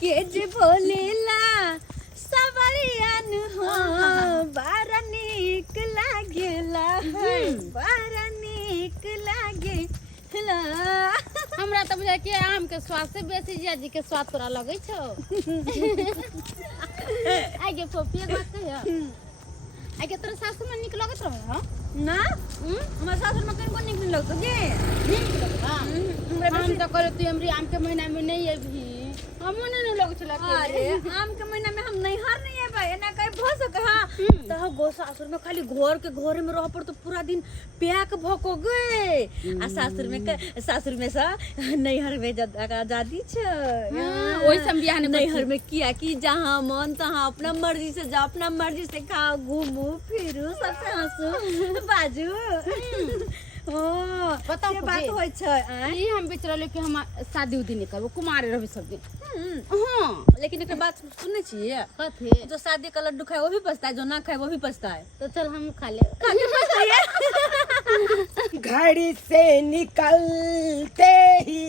के जे बोलेला सवरियन हो बारा नीक लागेला बारा नीक लागेला। हमरा तो बुझाय कि आम के स्वाद से बेसी जियाजी के स्वाद तोरा लगै छौ। आगे फोफिया बात कहियो आगे तोरा सासु में निक लगत रहै ह ना हमर सासुर में कनको नीक नहीं लगतो गे। हम तो करे तू हमरी आम के महीना में नहीं अभी हमो नहीं लग छला। अरे आम के महीना में हम नैहर नहीं आबे एना कहीं भ सके। हां त गो सासुर में खाली घर में रह पर तो पूरा दिन प्याक भको गे। आ सासुर में सा नैहर में आजादी छ। ओइ सम बियाह ने नैहर में किया कि जहां मन तहां अपना मर्जी से जा अपना मर्जी से खाओ घूमो फिरो सबसे हंसो बाजू। बताओ ये बात होय छै। ई हम बेचरले कि हम शादी उदी नहीं करबो कुमारे रहबे सब दिन। हां लेकिन एक बात सुनने छिए कथि जो शादी का लड्डू खाए वो भी पछताए जो ना खाए वो भी पछताए। तो चल हम खा ले घड़ी से निकलते ही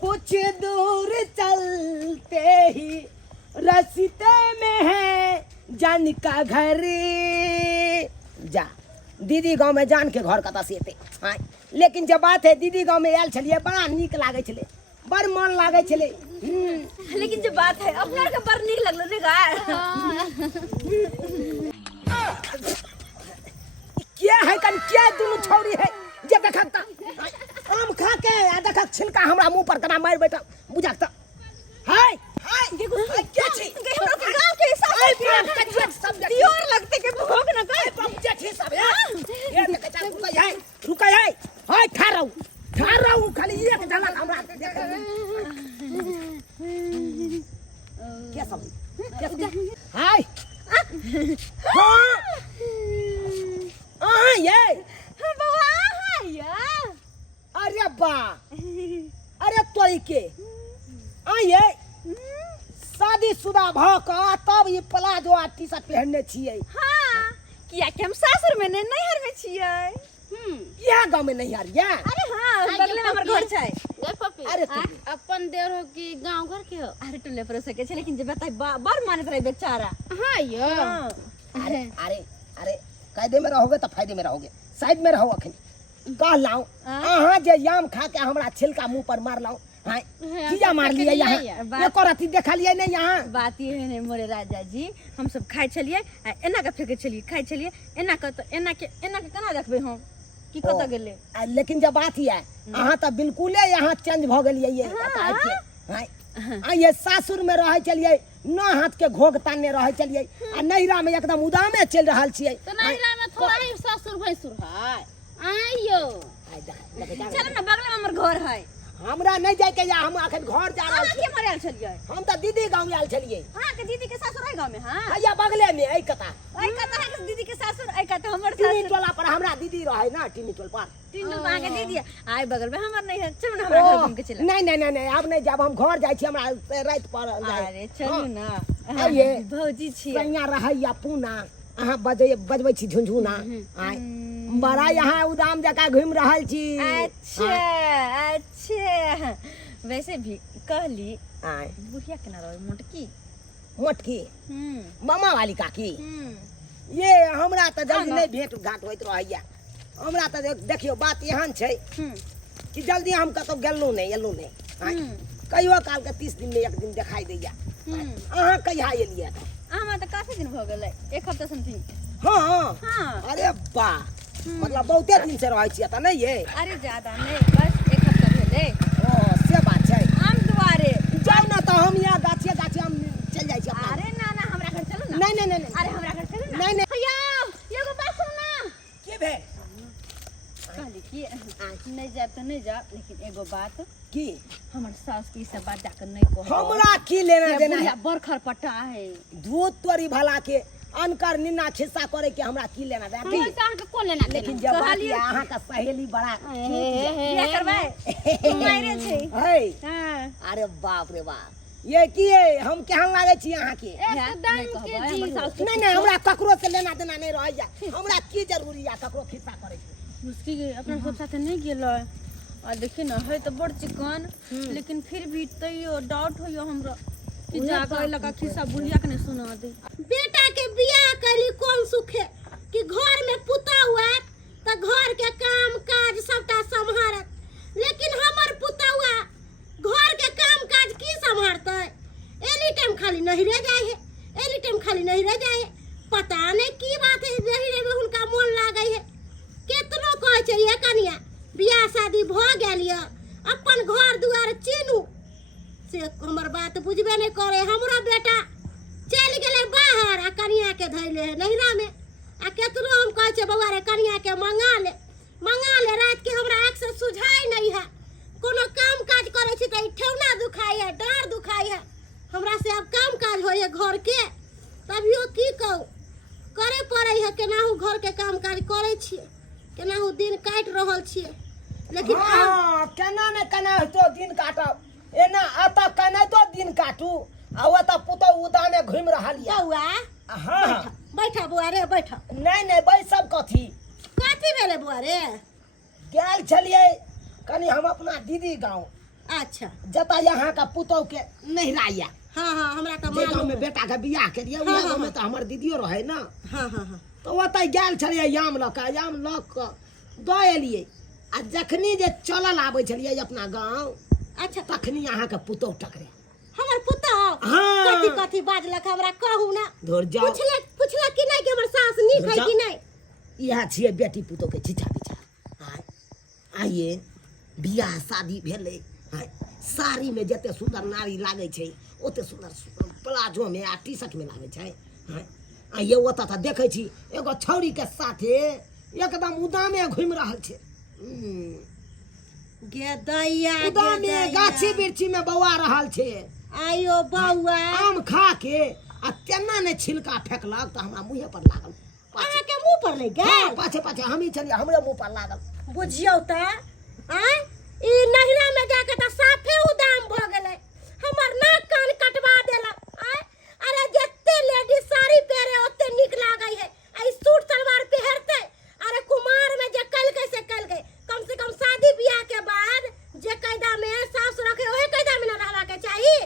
कुछ दूर चलते ही रास्ते में है जान का घर। जा दीदी गांव में जान के घर कतऽ से एतै। हाँ लेकिन जब बात है दीदी गांव में आयल छलिए बड़ा नीक लागे छले बड़ मन लागे छले। लेकिन जो बात है अपना के बड़ नीक लगलो रे गाय। क्या है कन क्या दोनों छौरी है जे देखत आम खा के आ देखत छिलका हमरा मुंह पर कना मार बैठा बुझात। हाय हाय क्या छी हमरा के गांव के हिसाब सब दियोर लगते के भोग न कर पहुंचे छी सब ये देखत रुका है हाय ठारौ खाली एक झलक हमरा देख। क्या सब हाय हां ये बाबा हाया। अरे बा अरे तोरी के आइए शादीशुदा भ क तब ये प्लाजो आ टी शर्ट पहनने छिए। हां किया कि हम सासुर में नहीं नैहर में छिए। या गांव में नहीं यार या। अरे हां बगल में हमर घर छै। ए पपी अरे अपन देर हो कि गांव घर के हो। अरे टोले पर सके छै लेकिन जे बताई बड़ मानत रहे बेचारा। हां यो अरे अरे अरे कायदे में रहोगे तो फायदे में रहोगे साइड में रहो अखन कह लाऊं अहां जे याम खा के हमरा छिलका मुंह पर मार लाऊं। हां किया मार लिया यहां एको रति देखा लिया नहीं यहां। बात ये है मोरे राजा जी हम सब खाइ छलिए आ एना के फेके छलिए खाइ छलिए एना के तो एना के केना देखबे हम की कत गेले। लेकिन जब बात ये अहां तो बिल्कुल यहां चेंज भ गेलिए ये बताइ के। हां ये सासुर में रहे चलिए न हाथ के घोग ताने रहे चलिए आ नैरा में एकदम उदामे चल रहल छिए। तो नैरा में थोड़ा ही ससुर भैसुर है आइयो चल ना बगल में हमर घर है। हमरा नहीं जाय के या हम अखन घर जा रहल के मरल छलिए हम तो दीदी गांव आयल छलिए। हां के दीदी के सासुर है गांव में। हां या बगले में ऐ कता है के दीदी के सासुर है कता हमर टीनी सासुर टोला पर हमरा दीदी रहे ना टीनी टोल पर तीन लोग वहां के दीदी आइ बगल में हमर नहीं है। चल ना हमरा घर घूम के चला। नहीं अब नहीं जब हम घर जाय छी हमरा रात पर जाय। अरे चलू ना आइए भौजी छी सैया रहे या पूना अहाँ बजबै छी झुनझुना आय बड़ा यहाँ उदाम जका घूम रहल छी। अच्छा वैसे भी कहली आय बुढ़िया केना रहे मोटकी मोटकी मामा वाली काकी ये हमरा तो जल्दी हाँ, नहीं भेंट घाट होइत रहैया। हमरा तो देखियो बात एहन छै कि जल्दी हम कतौ गेलौ नहीं एलौ नहीं कहियो काल के 30 दिन में एक दिन दिखाई दैया। अहाँ कहिया एलियै त हमरा तो काफी दिन भ गेलै एक हफ्ता समथिंग। हां हां अरे बा मतलब बहुते दिन से रहै छियै त नहीं ये। अरे ज्यादा नहीं बस एक हफ्ता भेलै। ओ से बात छै आम दुआरे जाउ ना त हम यहाँ गाछी हम चल जाय छी। अरे ना हमरा घर चलू ना। नहीं अरे हमरा घर चलू ना। नहीं भैया एगो बात सुन ना। के भे कहली कि नहीं जाब तो नहीं जाब लेकिन एगो बात की हमर सास की सब बात जाकर नहीं कहो। हमरा की लेना देना है बड़ खरपटा है। दूध तोरी भला के अनकर निन्ना खिस्सा करे के हमरा की लेना देना। हम सांग के कोन लेना लेकिन जब बात ये अहाँ का सहेली बड़ा बियाह करबै मारे छै। है हां अरे बाप रे बाप ये की है हम केहन लागे छी अहाँ के। एकदम के जी नहीं हमरा ककरो से लेना देना नहीं रह जा। हमरा की जरूरी है ककरो खिस्सा करे के। मुस्की अपना सब साथे नहीं गेलै और देखी ना है तो बड़ चिकन लेकिन फिर भी तैयो डाउट होयो हमरा कि जा गए लगा खिस्सा बुढ़िया के नहीं सुना दे। बेटा के बियाह कैली कौन सुखे कि घर में पुता हुआ तो घर के काम काज सबटा संभारत, लेकिन हमर पुता हुआ घर के काम काज की संभारते? एनी टाइम खाली नहीं रह जाए है, एनी टाइम खाली नहीं रह जाए है। पता नहीं की बात है, रही में उनका मन लागे है। केतनो कहे छै ये कनिया बियाह शादी भ गेल य, अपन घर दुआर चीनू से हमर बात बुझबे नहीं करे। हमरा बेटा चल गेले बाहर आ कनिया के धैले है नहिरा में, आ केतनो हम कहे छै बउआ रे कनिया के मंगा ले रात के हमरा आँख से सुझाई नहीं है। कोनो काम काज करे छी त ठेवना दुखाई है, डार दुखाई है। हमरा से अब काम काज होय घर के, तभियो की कहू करे पड़े है। केनाहू घर के काम काज करे छिए, केनाहू दिन काट रहल छिए, लेकिन हाँ केना ने केना तो दिन काटब। एना आता केना तो दिन काटू आ वो तो पुतो उदा में घूम रहल या। बउआ हाँ बैठा बुआ रे बैठा। नहीं बैसब कथी कथी भेले बुआ रे? गेल छलिए कनी हम अपना दीदी गांव, अच्छा जता यहाँ का पुतो के नहिराया। हाँ हाँ हमरा तो जे गांव मालूम में है। बेटा के बियाह के लिए हाँ, गांव में हाँ। तो हमर दीदियो रहे ना, हाँ हाँ हाँ तो ओतय गेल छलिए याम लऽ के दऽ एलिए। आ जखनी जे चलल आबै छलिए अपना गांव, अच्छा तखनी अहाँ के पुतो टकरे। हमर पुता हाँ। कथी कथी बाजलक हमरा कहू ना। धोर जाओ पूछला कि नहीं कि हमर सास नीक है कि नहीं? यह छिए बेटी पुतो के छिछा बिछा। आइए बियाह शादी भेले, साड़ी में जते सुंदर नारी लागे छै ओते सुंदर प्लाजो में आ टी शर्ट में लागे छै। आइए ओतऽ तऽ देखे छी एगो छौरी के साथे एकदम उदामे घूम रहल छै। गे दैया उदामे गाछी बिरछी में बौआ रहल छै। आयो बउआ आम खा के आ तेना ने छिलका फेंकलक तऽ हमरा मुँहे पर लागल। अहाँ के मुंह पर ले हाँ, गेल? पाछे पाछे हमी चलिए हमरे मुँह पर लागल। बुझियौ त आय ई नहिरा में जाके त साफे उदाम भ गेलै। हमर नाक कान कटवा देलक। आय अरे जत्ते लेडी साड़ी पहरे ओते निक लागै है, आई सूट सलवार पहरते। अरे कुमार में जे कलकै से कलकै, कम से कम शादी ब्याह के बाद जे कायदा में सास रखे ओहे कायदा में न रहबा के चाहिए।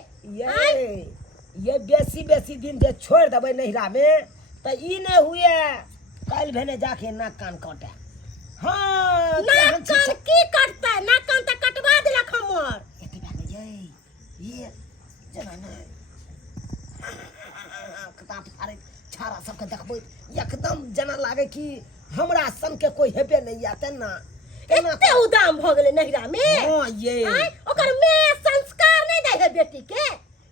ये बेसी दिन जे छोड़ देबै नहिरा में तो ई ने हुए कल भेने जाके नाक कान काटे। हाँ नाक कान की कटतै? नाक कान त कटवा देलक हमर। एते बात ये जना ने किताब फाड़े छाड़ा सबके देखबै एकदम जना लागे कि हमरा सन के कोई हेबे नहीं आते ना। एते उदाम भ गेलै नहिरा में। हाँ ये आय ओकर में संस्कार नहीं दे है बेटी के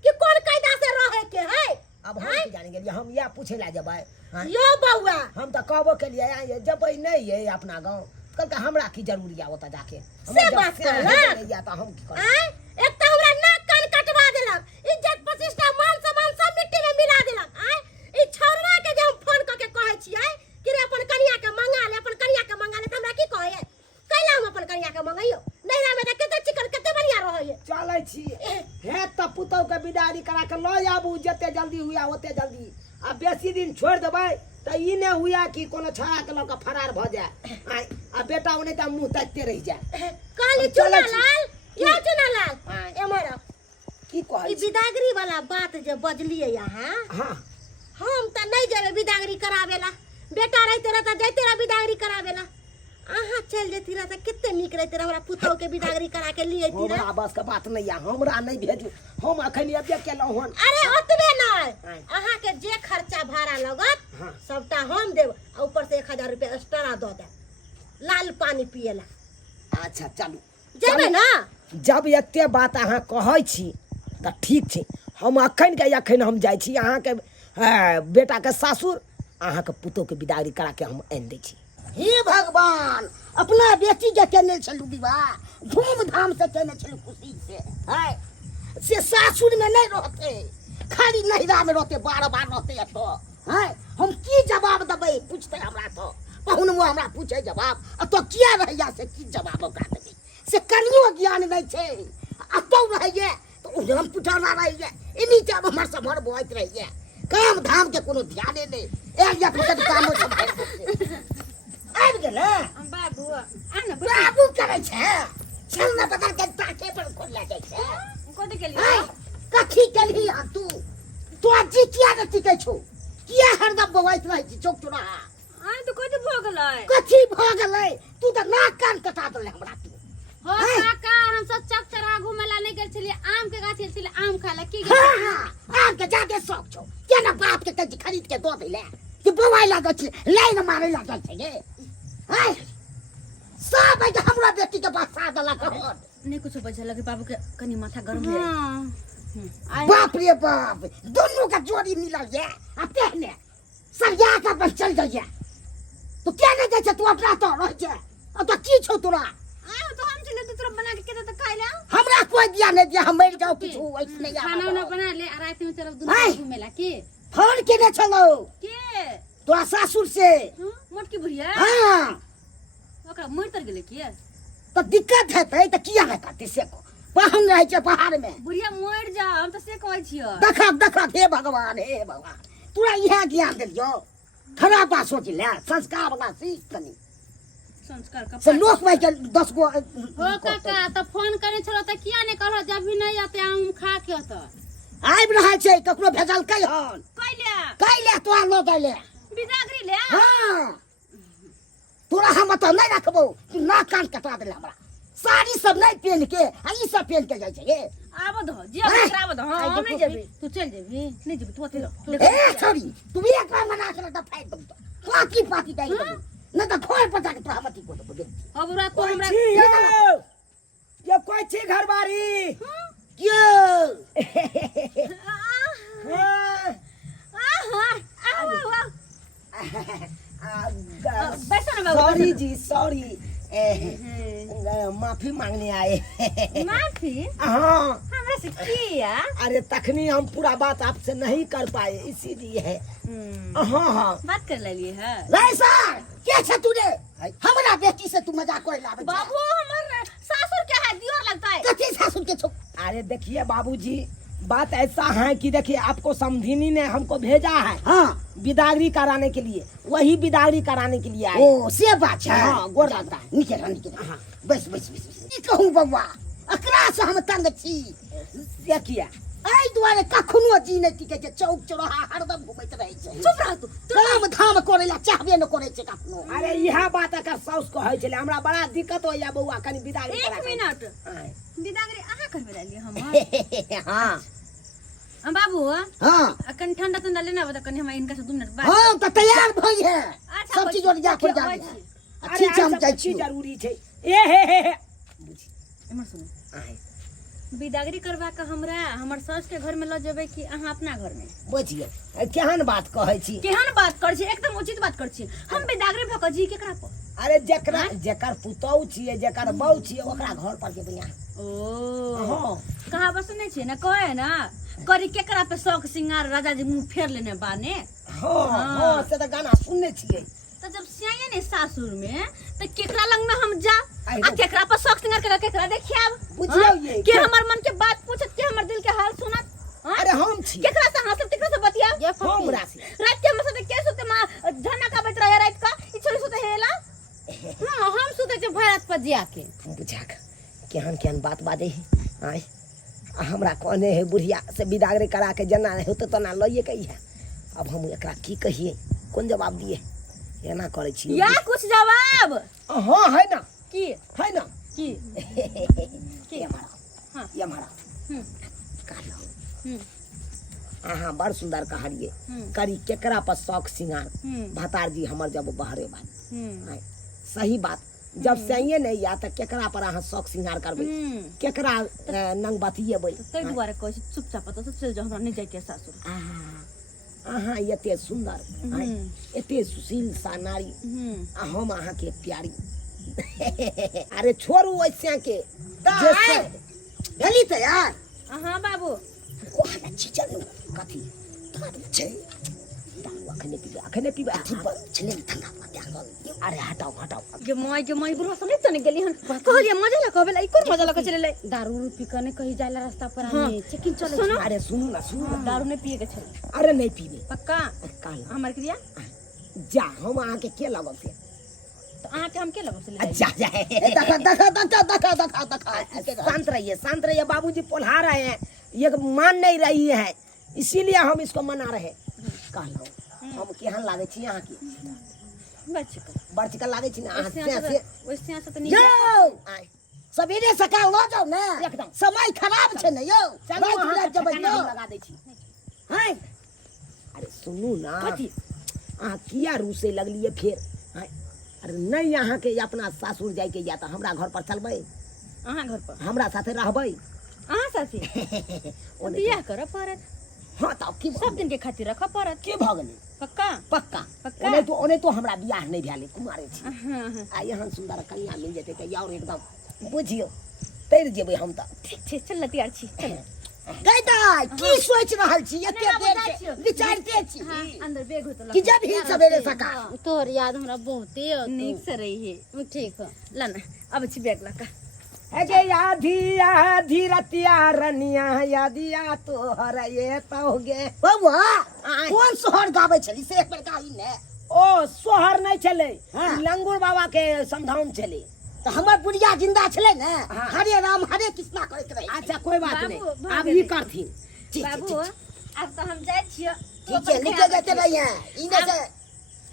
कि कोन कायदा से रहे के है। अब हम की जानेंगे, हम या पूछे ला जबै। हाँ? यो बउआ हम तो कहबो के लिए ये जबै नहीं है अपना गांव, कल का हमरा की जरूरी है ओता जाके। से बात करला। या तो हम की कर। आय एक त हमरा नाक कान कटवा देलक, इज्जत प्रतिष्ठा मान सम्मान सब मिट्टी में मिला देलक। आय ई छौरवा के जे हम फोन क के कहै छियै कि रे अपन कनिया के मंगा ले, अपन कनिया के मंगा ले, त हमरा की कहै? कैला हम अपन कनिया के मंगाइयो? नहिरा में त कते चिकन कते बढ़िया रहै है। चलै छी हे त पुतौ के बिदारी करा के ल आबू जते जल्दी हुआ ओते जल्दी। आ बेसी दिन छोड़ देबै त ई ने हुआ कि कोनो छड़ा के लऽ के फरार भ जाए। आ बेटा ओने त मुंह ताकते रह जाए। काली अब चलै छी। चुनालाल या चुनालाल हाँ। एमर की कहै ई छी? बिदागरी वाला बात जे बजलिए यहाँ, हाँ हम त नहीं जेबे बिदागरी करावेला। बेटा रहते रह त जैते रह बिदागरी करावेला। अहाँ चल जेती रह त कित्ते नीक रहते रह। हमरा पुतौ के बिदागरी करा के लिए ती रह। हमरा बस के बात नहीं है, हमरा नहीं भेजू। हम अखन अबे केलौ हन। अरे ओतबे नहीं, हाँ। अहाँ के जे खर्चा भाड़ा लगत हाँ। सबटा हम देब, आ ऊपर से 1000 रुपया एक्स्ट्रा द दे लाल पानी पिएला। अच्छा चलू जेबे ना? जब एते बात अहाँ कहै छी त ठीक छै। हम अखन हम जाइ छी अहाँ के बेटा के सासुर, अहाँ के पुतौ के बिदागरी करा के हम आनि दै छी। हे भगवान, अपना बेटी के केने छलू विवाह धूमधाम से केने छलू खुशी से, है से सासुर में नहीं रहते, खाली नहिरा में रहते, बार बार रहते एतो। है हम की जवाब देबै? पूछते हमरा तो पहुन वो हमरा पूछे जवाब, तो किया रहैया से की जवाब ओकरा देबै? से कनियो ज्ञान नहीं छै। अतो रहैया तो उजरम पुठाना रहैया, इन्हीं टाइम हमर सब भर बोइत रहैया। काम धाम के कोनो ध्याने नहीं, एक जत के कामो सब आबि गेलै। बाबू आना बाबू करे छै छलना पकड़ के ताके पर खोला जाइ छै। कोते के हैं? लिए कथी केलही आ तू अजी किया न टिकै छौ किया हरदम बवाइत रहै छी चौक चौराहा आइ तो कथी भ गेलै कथी भ गेलै तू त नाक कान कटा देले हमरा तू हो काका हम सब चक चरा घुमे ला नहीं गेल छलिए आम के गाछ छलिए आम खाए ला की गेल हाँ आम के जाके शौक छौ केना बाप के कथी खरीद के दो देले कि बवाइ लागल छै लाइन मारे लागल छै गे हैं सब है हमरा बेटी के बसा देलक हन नहीं कुछ बजल लगे बाबू के कनी माथा गरम है हां बाप रे बाप दोनों का जोड़ी मिलल है आ पहने सरिया का बन चल गया तो क्या नहीं दे तू अपना तो रह जा अब तो की छौ तोरा आ तो हम चले तो तोरा बना के केते त खाइ ला हमरा कोई दिया नहीं दिया हम मर जाओ कुछ ऐसे नहीं खाना ना बना ले आ रात में चलो दुनिया घुमे ला की फोन केने छलो के तोरा सासुर से मोटकी बुढ़िया हां ओकरा मर तर गेले के तो दिक्कत है तो किया है करते से को पहन रहे छै पहाड़ में बुढ़िया मर जा हम त से कहै छियो देखा हे भगवान तोरा यह ज्ञान दिलियो खराब बात सोच ले संस्कार वाला सीख तनी संस्कार का से लोक भाई के 10 गो हो काका तो फोन करे छलो त किया नहीं कहलो जब भी नहीं आते आम खा के तो आइब रहा छै ककरो भेजल कै हन कैले तो लो दैले बिदागरी ले हां तोरा हम त नहीं रखबो तू नाक कान कटा देले हमरा साड़ी सब नहीं पहन के आ ई सब पहन के जाय छै गे आब दो जे खराब दो हम नहीं जेबी तू चल जेबी नहीं जेबी तू अथी ए छोरी तू भी एक बार मना कर त फाइट दम तो पाती दई दम न त खोल पटा के तोरा मती को दे अब रात को हमरा ये कोई छी घर बारी क्यों बैठो ना बाबू सॉरी जी सॉरी माफी मांगने आए माफी हाँ हमरा से किया अरे तखनी हम पूरा बात आपसे नहीं कर पाए इसीलिए है हाँ हाँ बात कर लिए है वैसा क्या छे तूने हमारा बेटी से तू मजाक कर लावे बाबू हमर सासुर क्या है दियोर लगता है कथी सासुर के छो अरे देखिए बाबूजी बात ऐसा है कि देखिए आपको समधिनी ने हमको भेजा है हाँ बिदागरी कराने के लिए वही बिदागरी कराने के लिए आए ओ से बात है हाँ गोर लगता है निकल हाँ बस ई कहूं बउवा अकरा से हम तंग छी देखिए आई दुआरे कखनो जी नहीं टिके छै चौक चौराहा हरदम घुमैत रहै छै चुप रह तू काम धाम करेला चाहबे न करे छै कखनो अरे इहा बात का साउस कहै छले हमरा बड़ा दिक्कत होइया बउवा कनी बिदागरी करा एक मिनट बिदागरी आहा करबे लालिए हम हां बाबू हां अकन ठंडा ठंडा लेना बता कनी हम इनका से 2 मिनट बाद हां त तैयार भई है अच्छा, सब चीज और जा कर जा अच्छी चम जाय छी जरूरी छै ए हे एमर सुनो बिदागरी करवा के हमरा हमर सास के घर में ल जेबै कि अहाँ अपना घर में बुझिए केहन बात कहै छी केहन बात कर छी एकदम उचित बात कर छी हम बिदागरी भक जी केकरा पर अरे जकरा जेकर पुतौ छिए जेकर बहू छिए ओकरा घर पर जेबै यहाँ ओ हां कहा बस नहीं छे ना कहे ना करी केकरा पे शौक सिंगार राजा जी मुंह फेर लेने बाने हां हां से त गाना सुनने छिए तो जब सियाए ने सासुर में तो केकरा लंग में हम जा आ केकरा पर शौक सिंगार के केकरा देखियाब बुझियो ये के हमर मन के बात पूछत के हमर दिल के हाल सुनत अरे हम छी केकरा से हंसब केकरा से बतिया ये हम राशि रात के हमर साथे के सुते मां धना का बैठ रहा रात का ई छोरी सुते हेला हां हम सुते छ भरात पर जिया के बुझाक केहन बात बाजे है आय हमरा कहने है बुढ़िया से बिदागरी करा के जना होते तना लइए कही है अब हम एकरा की कहिए कोन जवाब दिए एना करे छी या कुछ जवाब हां है ना की है ना की ये हमारा हां ये हमारा हम्म हाँ बड़ सुंदर कहानिए करी केकरा पर शौक सिंगार भतार जी हमर जब बहरे बात सही बात जब सही नहीं या त केकरा पर अहाँ शौक सिंगार करबै केकरा नंग बतिएबै तै दुआरे कहै छी चुपचाप तो चल जाओ हमरा नहीं जाय के सासुर अहाँ एते सुंदर एते सुशील सा नारी आ हम अहाँ के प्यारी अरे छोड़ू ऐसे के जैसे भेली त यार हां बाबू कोहा चल कथी छै अखने पीबे अथी पर छले ठंडा पानी अरे हटाओ के माई बुढ़वा सब नहीं तने गेली हन कहलिए मजा ला कहबे लाई कोन मजा ला चले लाई दारू पी के नहीं कहीं जाला रास्ता पर आने चेकिंग चले सुनो अरे सुनो ना दारू नहीं पिए के छे अरे नहीं पीबे पक्का काल हमर क्रिया जा हम आहाँ के लगल से तो आहाँ के हम के लगल से जा देखा शांत रहिए बाबूजी पोल्हा रहे हैं ये मान नहीं रही है, इसीलिए हम इसको मना रहे। कहलो हम केहन लागे छी यहाँ की बड़ चिकन लागे छी ना वैसे से तो नहीं यो सवेरे सकाल ल जाओ ना, एकदम समय खराब छै ने यो। चलो रात वहाँ बिरात जब ठिकाना यो लगा दे छी। हैं अरे सुनू ना कथी किया रूसे लगलिए फिर हैं? अरे नहीं यहाँ के अपना सासुर जाय के या तो हमरा घर पर चलबै, अहाँ घर पर हमरा साथे रहबै। अहाँ साथी ओने बियाह करऽ पड़त, हाँ तब की सब दिन के खातिर रखऽ पड़त। के भ गेलै पक्का पक्का। पक्का? ओने तो हमरा बियाह नहीं भेलै, कुमारे छी। हाँ, आ यहाँ सुंदर कन्या मिल जेतै तऽ और एकदम बुझियो तैर जेबै हम तऽ। ठीक छै चल तैयार छी चल। गई दाई की सोच रहल छी, एते नहीं, देर बताइ से छियौ। विचारते छी अंदर बेग हो तो कि जब ही सवेरे सकाल तोहर याद हमरा बहुते हो नीक से रही है। ठीक हो लाना अब छी बैग लगा। है के आधी आधी रतिया रनिया यादिया तोहर ये तोगे बौआ कोन सोहर गाबै छली से एक बेर गाही ने। ओ सोहर नहीं चले, हाँ। लंगूर बाबा के समधान चले। तो हमर बुढ़िया जिंदा छले ने, हाँ। हरे राम हरे कृष्णा करैत रहे। अच्छा कोई बात बाबू, नहीं, भाग अब गेलै। ये करथिन। ठीक छै, बाबू ठीक छै। अब तो हम जाय छियै। ठीक छै निकल जाते रहिए इने से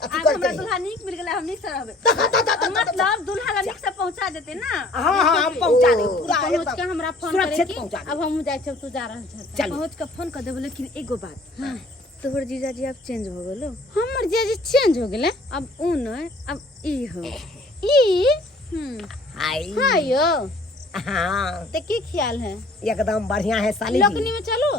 अथी अब करते हमरा रहिए। दुल्हा नीक मिल गेलै, हम नीक से रहबै। मतलब मतलब दुल्हा ला नीक से पहुंचा देते ना। हाँ हाँ हम पहुंचा देब ओ, पूरा पहुँच एकदम के हमरा फोन करे सुरक्षित की पहुंचा देब। अब हम जाय छौ तू जा रहल छ। चल पहुंच के फोन कर देबो, लेकिन एगो बात तोहर जीजाजी अब चेंज हो गेलो। हमर जे चेंज हो गेले। अब ऊ नहीं अब ई हो। ई हाय हाँ यो हाँ ते की ख्याल है? एकदम बढ़िया है साली जी। लोकनी में चलो।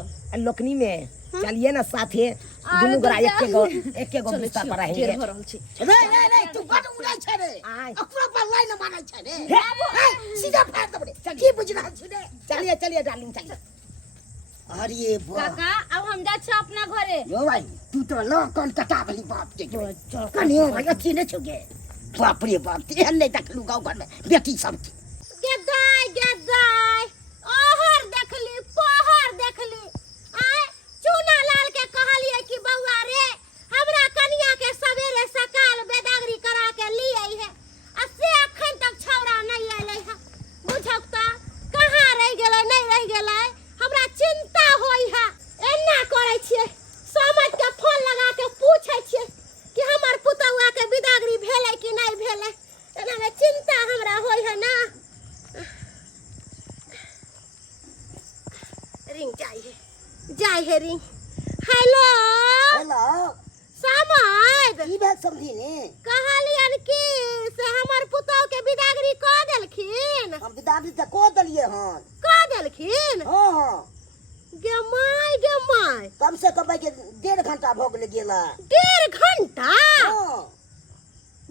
लोकनी में चलिए ना साथे, दोनों गोरा एक गो बिस्तर पर रहेंगे। ढेर हो रहल छी। रे तू बड़ उड़ै छै रे, आय। ओकरा पर लाइन मारै छै रे। हे, सीधा फाड़ देब रे, की बुझ रहल छी रे। चलिए चलिए डार्लिंग चलिए। अरे वाह काका अब हम जा छ अपना घरे। यो भाई तू तो लो कौन कटा भली बाप के कनियो भाई अच्छी ने छुगे। बाप रे बाप तेहन नहीं देखलू गाँव घर में बेटी सब की। गदाई ओहर देखली पहर देखली। आय चूना लाल के कहलिए कि बउआ रे हमरा कनिया के सवेरे सकाल बेदागरी करा के ली आई है, आ से अखन तक छौरा नहीं आइले है। बुझक त कहां रह गेलै नहीं रह गेलै, हमरा चिंता होई है। एना करे छियै समझ के फोन लगा के पूछे छियै कि हमर पुतौआ के बिदागरी भेलै कि नहीं भेलै। एना में चिंता हमरा होई है ना। रिंग जाई है रिंग। हेलो हेलो समाद की बात समझी ने। कहलियन कि से हमर पुतौ के बिदागरी क देलखिन। हम दादी त को दलिए हन। क देलखिन हां हां गे माय कम से कम के 1.5 घंटा भ गेल गेला। 1.5 घंटा हां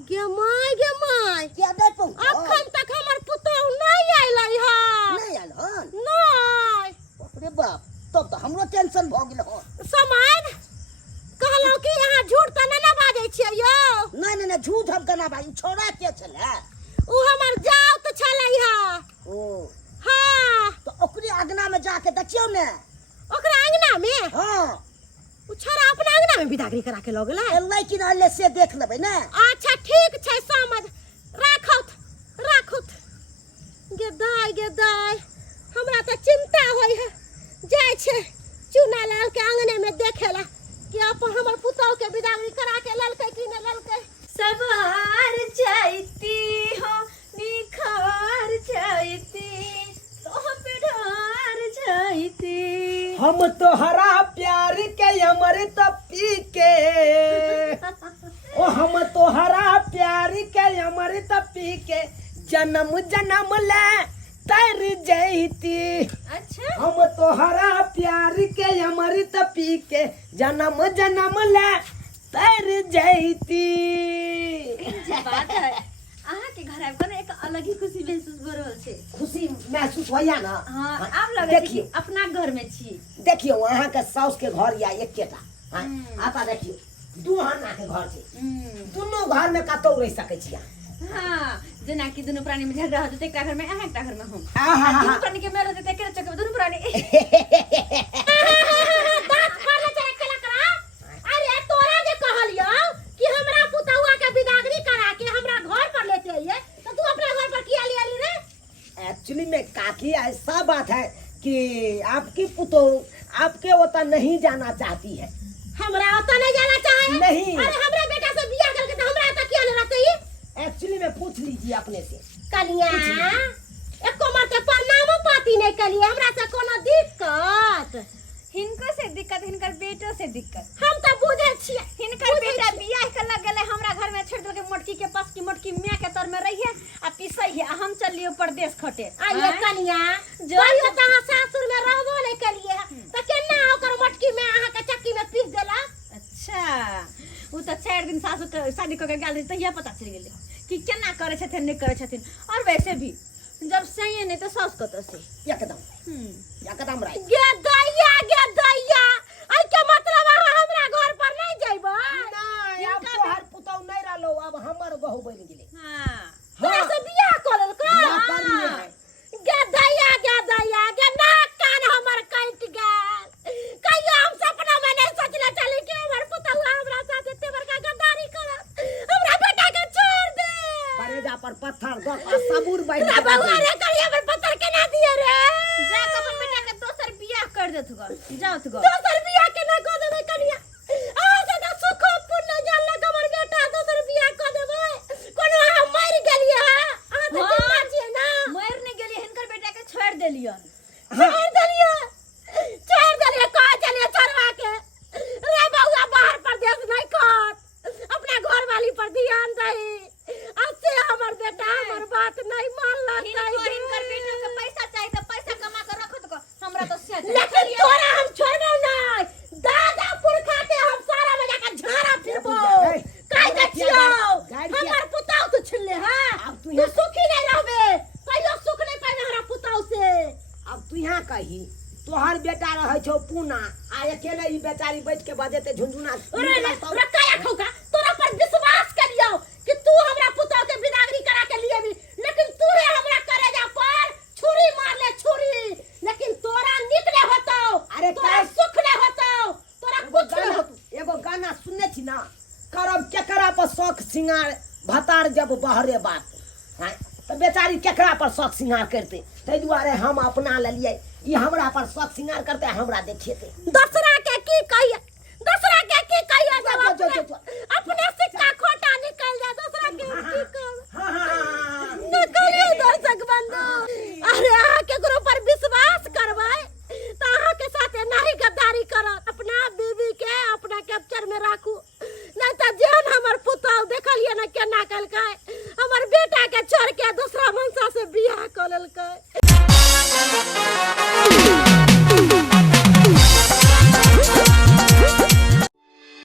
गे माय क्या नहीं पहुंच अखन तक हमर पुतौ नहीं आइलै है। नहीं आयल हन। नहीं बाप रे बाप तब तो हमरो टेंशन भ गेल हन। समाद कहलौ कि यहाँ झूठ त ना बाजै छियै यौ। नहीं झूठ हम केना भाई छोड़ा के छले। उ हमर जाउत छलै है। ओ हां तो ओकरे अगना में जाके देखियो ने। ओकरा अंगना में हां उ छोरा अपना अंगना में बिदागरी करा के ल गेलै। लेकिन अल्ले से देख लेबै ने। अच्छा ठीक छै समझ राखौत। गेदाई हमरा त चिंता होई है। जाय छै चूना लाल के आंगने में देखेला कि अपन हमर पुतौ के बिदागरी करा के ललकै कि न ललकै। सवार जाइती हो निखार जाइती तो पे ढार जाइती। हम तोहरा प्यार के अमृत पी के ओ हम तोहरा प्यार के अमृत पी के जन्म जन्म ले तर जैती। अच्छा हम तोहरा प्यार के अमृत पी के जन्म जन्म ले तर जैती। बात है अहाँ के घर आबि के एक अलग ही खुशी महसूस हो रहल छै। खुशी महसूस होया ना। हाँ आप लगे छै कि देखियो अपना घर में छी। देखियो वहाँ के साउस के घर या एकेटा आता देखियो दू हाना के घर छै। दोनों घर में कतौ रह सकै छी अहाँ। हाँ जेना कि दुनू प्राणी में झगड़ा होते एकटा घर में अहाँ एकटा घर में हम। आहा दुनू प्राणी के मेल होते तेकरे चक्कर में दुनू प्राणी बात करले चला केला करा। अरे तोरा जे कहलियो कि हमरा पुतौआ के बिदागरी करा के हमरा घर पर लेते आइए तो तू अपना घर पर किया लिया रे? एक्चुअली में काकी ऐसा बात है कि आपकी तो आपके ओता नहीं जाना चाहती है। हमरा ओता नहीं जाना चाहे नहीं। अरे हमरा बेटा से बियाह करके तो हमरा ओता क्यों लेना चाहिए? एक्चुअली में पूछ लीजिए अपने से। कनिया एको मरते प्रणामो पाती नहीं कलिए हमरा से कोनो दिक्कत हिनको से दिक्कत, हिनकर बेटो से दिक्कत। हम तो बुझे छिए हिनकर बेटा बियाह के लग गेले हमरा घर में छेड़ देलके मोटकी के पास की मोटकी मियां के तर में रहिए आ पिसई है, आ हम चलियो परदेश खटे। आइए कनिया जो तहां सासुर में रहबो नहीं कलिए त केना ओकर मटकी में आहा के चक्की में पीस देला? अच्छा, उ त 4 दिन सासु के शादी क के गेल रही तहिया पता चल गेले कि केना करे छथिन नहीं करे छथिन। और वैसे भी जब सही नहीं तो सास कत से एकदम राइट। गे दैया आई के मतलब आहा हमरा घर पर नहीं जइबो? नहीं, अब तो हर पुतौ नहीं रहलो, अब हमर बहू बन गेले। हां तोरा से बियाह करल का? बियाह कर लिए है। गे ना कान हमर कट गेल। कहियो हम सपना में नहीं सोचले चली कि हमर पुतौआ हमरा साथ एते बड़का गद्दारी करत। हमरा बेटा के छोड़ दे। करेजा पर पत्थर दो आ सबूर बैठ रे बउआ रे करिया पर पत्थर केना दिए रे? जा के अपन बेटा के दोसर बियाह कर देत ग, जाओत ग। दोसर बियाह केना क देबै कनिया? आ से त सुख पुण्य जानले हमर बेटा दोसर बियाह क देबै। कोनो हम मर गेलिए ह? आ त जिंदा छिए ना? मर नहीं गेली, हिनकर बेटा के छोड़ देलियन। छोड़ देलिए कह चलिए छोड़वा के। रे बउआ बाहर परदेश नहीं कर, अपना घर वाली पर ध्यान दही। अससे हमर बेटा हमर बात नहीं मानलक। हिनकर बेटा के पैसा चाहिए तो पैसा कमा के रखत ग, हमरा तो से लेकिन तोरा हम छोड़बो नहीं। दादा पुरखा के हम सारा में जाकर झाड़ा फिरबो। काहे के छियो? हमर पुतौ तो छिले है। तू सुखी नहीं रहबे, कहियो सुख नहीं पाबे हमरा पुतौ से। अब तू यहाँ कही तोहर बेटा रहे छो पूना, आ अकेले ई बेचारी बैठ के बजेते झुनझुना। रे काया खौका तोरा पर विश्वास करियो कि तू हमरा पुतौ के बिदागरी करा के लिए भी, लेकिन तू रे हमरा करेजा पर छुरी मार ले छुरी। लेकिन तोरा निकले होतो, अरे तोरा सुख नहीं होतो, तोरा कुछ नहीं होतो। एगो गाना सुनने छी ना, करब केकरा पर शौक सिंगार भतार जब बहरे बात है, तो बेचारी केकरा पर शौक सिंगार करते। तै दुआरे हम अपना लेलिए, ई हमरा पर शौक सिंगार करते, हमरा देखेते। दूसरा के की कहिए, दूसरा के की कहिए जब जो, जो, जो, जो। अपने